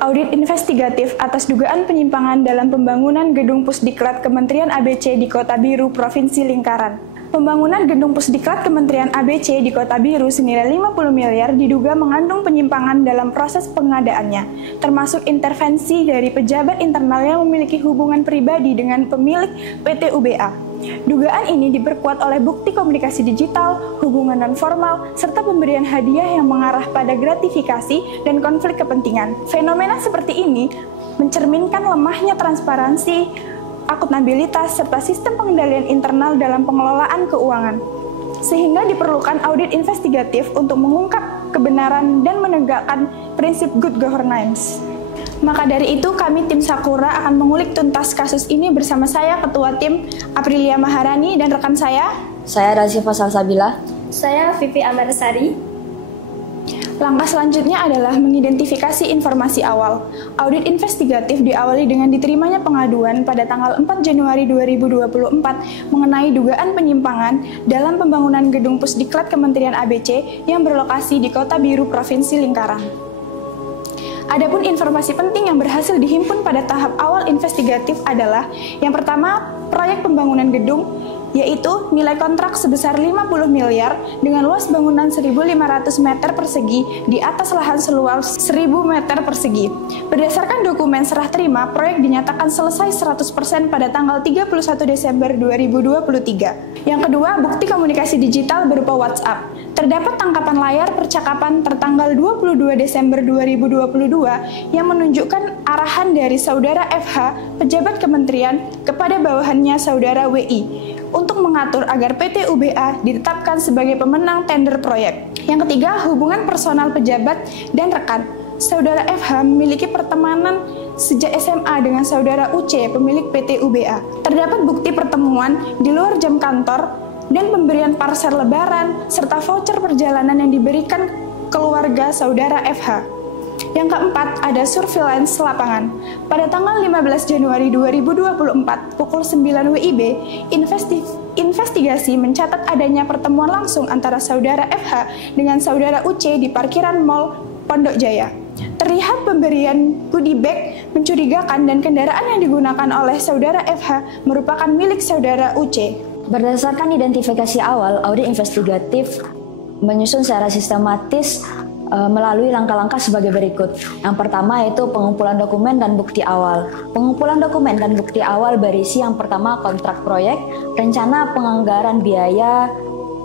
Audit investigatif atas dugaan penyimpangan dalam pembangunan gedung Pusdiklat Kementerian ABC di Kota Biru, Provinsi Lingkaran. Pembangunan gedung Pusdiklat Kementerian ABC di Kota Biru senilai 50 miliar diduga mengandung penyimpangan dalam proses pengadaannya, termasuk intervensi dari pejabat internal yang memiliki hubungan pribadi dengan pemilik PT UBA. Dugaan ini diperkuat oleh bukti komunikasi digital, hubungan non-formal, serta pemberian hadiah yang mengarah pada gratifikasi dan konflik kepentingan. Fenomena seperti ini mencerminkan lemahnya transparansi, akuntabilitas, serta sistem pengendalian internal dalam pengelolaan keuangan. Sehingga diperlukan audit investigatif untuk mengungkap kebenaran dan menegakkan prinsip good governance. Maka dari itu, kami tim Sakura akan mengulik tuntas kasus ini bersama saya, Ketua Tim Aprilia Maharani, dan rekan saya Razifa Salsabila. Saya Vivi Amarsari. Langkah selanjutnya adalah mengidentifikasi informasi awal. Audit investigatif diawali dengan diterimanya pengaduan pada tanggal 4 Januari 2024 mengenai dugaan penyimpangan dalam pembangunan gedung Pusdiklat Kementerian ABC yang berlokasi di Kota Biru, Provinsi Lingkaran. Adapun informasi penting yang berhasil dihimpun pada tahap awal investigatif adalah yang pertama, proyek pembangunan gedung, yaitu nilai kontrak sebesar 50 miliar dengan luas bangunan 1.500 meter persegi di atas lahan seluas 1.000 meter persegi. Berdasarkan dokumen serah terima, proyek dinyatakan selesai 100% pada tanggal 31 Desember 2023. Yang kedua, bukti komunikasi digital berupa WhatsApp. Terdapat tangkapan layar percakapan tertanggal 22 Desember 2022 yang menunjukkan arahan dari Saudara FH, pejabat kementerian, kepada bawahannya Saudara WI untuk mengatur agar PT UBA ditetapkan sebagai pemenang tender proyek. Yang ketiga, hubungan personal pejabat dan rekan. Saudara FH memiliki pertemanan sejak SMA dengan Saudara UC, pemilik PT UBA. Terdapat bukti pertemuan di luar jam kantor dan pemberian parcel lebaran, serta voucher perjalanan yang diberikan keluarga Saudara FH. Yang keempat, ada surveillance lapangan. Pada tanggal 15 Januari 2024, pukul 9 WIB, investigasi mencatat adanya pertemuan langsung antara Saudara FH dengan Saudara UC di parkiran Mall Pondok Jaya. Terlihat pemberian goodie bag mencurigakan dan kendaraan yang digunakan oleh Saudara FH merupakan milik Saudara UC. Berdasarkan identifikasi awal, audit investigatif menyusun secara sistematis melalui langkah-langkah sebagai berikut. Yang pertama yaitu pengumpulan dokumen dan bukti awal. Pengumpulan dokumen dan bukti awal berisi yang pertama kontrak proyek, rencana penganggaran biaya,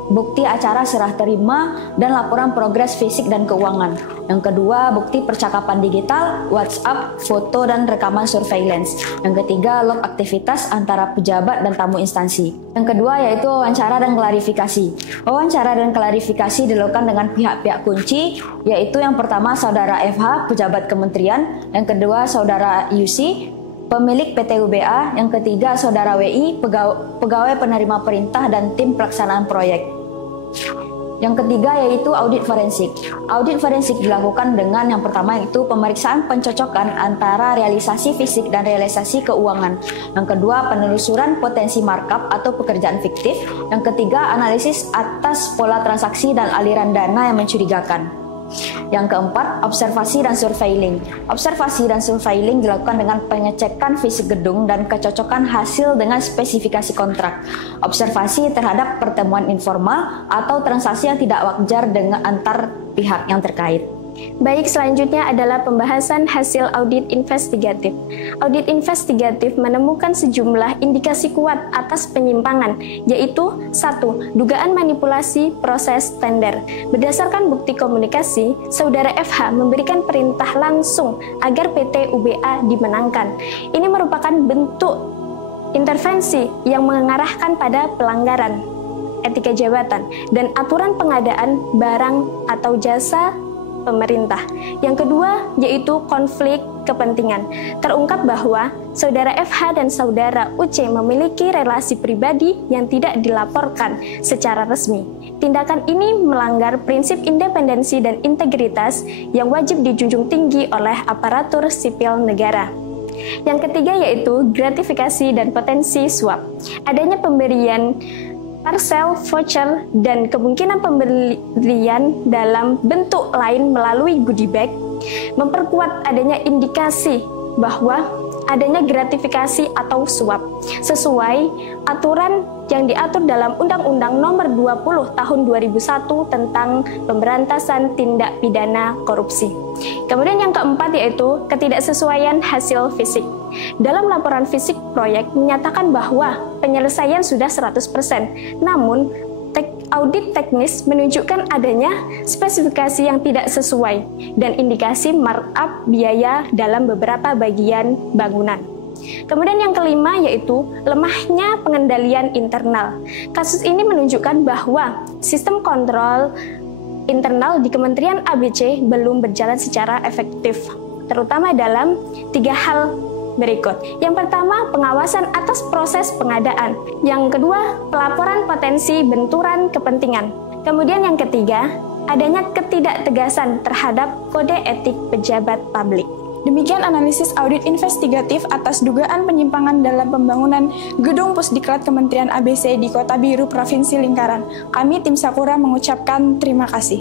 bukti acara serah terima, dan laporan progres fisik dan keuangan. Yang kedua, bukti percakapan digital, WhatsApp, foto, dan rekaman surveillance. Yang ketiga, log aktivitas antara pejabat dan tamu instansi. Yang kedua yaitu wawancara dan klarifikasi. Wawancara dan klarifikasi dilakukan dengan pihak-pihak kunci, yaitu yang pertama Saudara FH, pejabat kementerian, yang kedua Saudara UC, pemilik PT UBA, yang ketiga Saudara WI, pegawai penerima perintah dan tim pelaksanaan proyek. Yang ketiga yaitu audit forensik. Audit forensik dilakukan dengan yang pertama yaitu pemeriksaan pencocokan antara realisasi fisik dan realisasi keuangan. Yang kedua, penelusuran potensi markup atau pekerjaan fiktif. Yang ketiga, analisis atas pola transaksi dan aliran dana yang mencurigakan. Yang keempat, observasi dan surveilling. Observasi dan surveilling dilakukan dengan pengecekan fisik gedung dan kecocokan hasil dengan spesifikasi kontrak. Observasi terhadap pertemuan informal atau transaksi yang tidak wajar dengan antar pihak yang terkait. Baik, selanjutnya adalah pembahasan hasil audit investigatif. Audit investigatif menemukan sejumlah indikasi kuat atas penyimpangan, yaitu 1. Dugaan manipulasi proses tender. Berdasarkan bukti komunikasi, Saudara FH memberikan perintah langsung agar PT UBA dimenangkan. Ini merupakan bentuk intervensi yang mengarahkan pada pelanggaran etika jabatan dan aturan pengadaan barang atau jasa pemerintah. Yang kedua yaitu konflik kepentingan. Terungkap bahwa Saudara FH dan Saudara UC memiliki relasi pribadi yang tidak dilaporkan secara resmi. Tindakan ini melanggar prinsip independensi dan integritas yang wajib dijunjung tinggi oleh aparatur sipil negara. Yang ketiga yaitu gratifikasi dan potensi suap. Adanya pemberian parcel, voucher, dan kemungkinan pembelian dalam bentuk lain melalui goodie bag, memperkuat adanya indikasi bahwa adanya gratifikasi atau suap sesuai aturan yang diatur dalam Undang-Undang Nomor 20 Tahun 2001 tentang Pemberantasan Tindak Pidana Korupsi. Kemudian yang keempat yaitu ketidaksesuaian hasil fisik. Dalam laporan fisik proyek menyatakan bahwa penyelesaian sudah 100%, namun audit teknis menunjukkan adanya spesifikasi yang tidak sesuai dan indikasi markup biaya dalam beberapa bagian bangunan. Kemudian yang kelima yaitu lemahnya pengendalian internal. Kasus ini menunjukkan bahwa sistem kontrol internal di Kementerian ABC belum berjalan secara efektif, terutama dalam 3 hal berikut. Yang pertama, pengawasan atas proses pengadaan. Yang kedua, pelaporan potensi benturan kepentingan. Kemudian yang ketiga, adanya ketidaktegasan terhadap kode etik pejabat publik. Demikian analisis audit investigatif atas dugaan penyimpangan dalam pembangunan gedung Pusdiklat Kementerian ABC di Kota Biru, Provinsi Lingkaran. Kami tim Sakura mengucapkan terima kasih.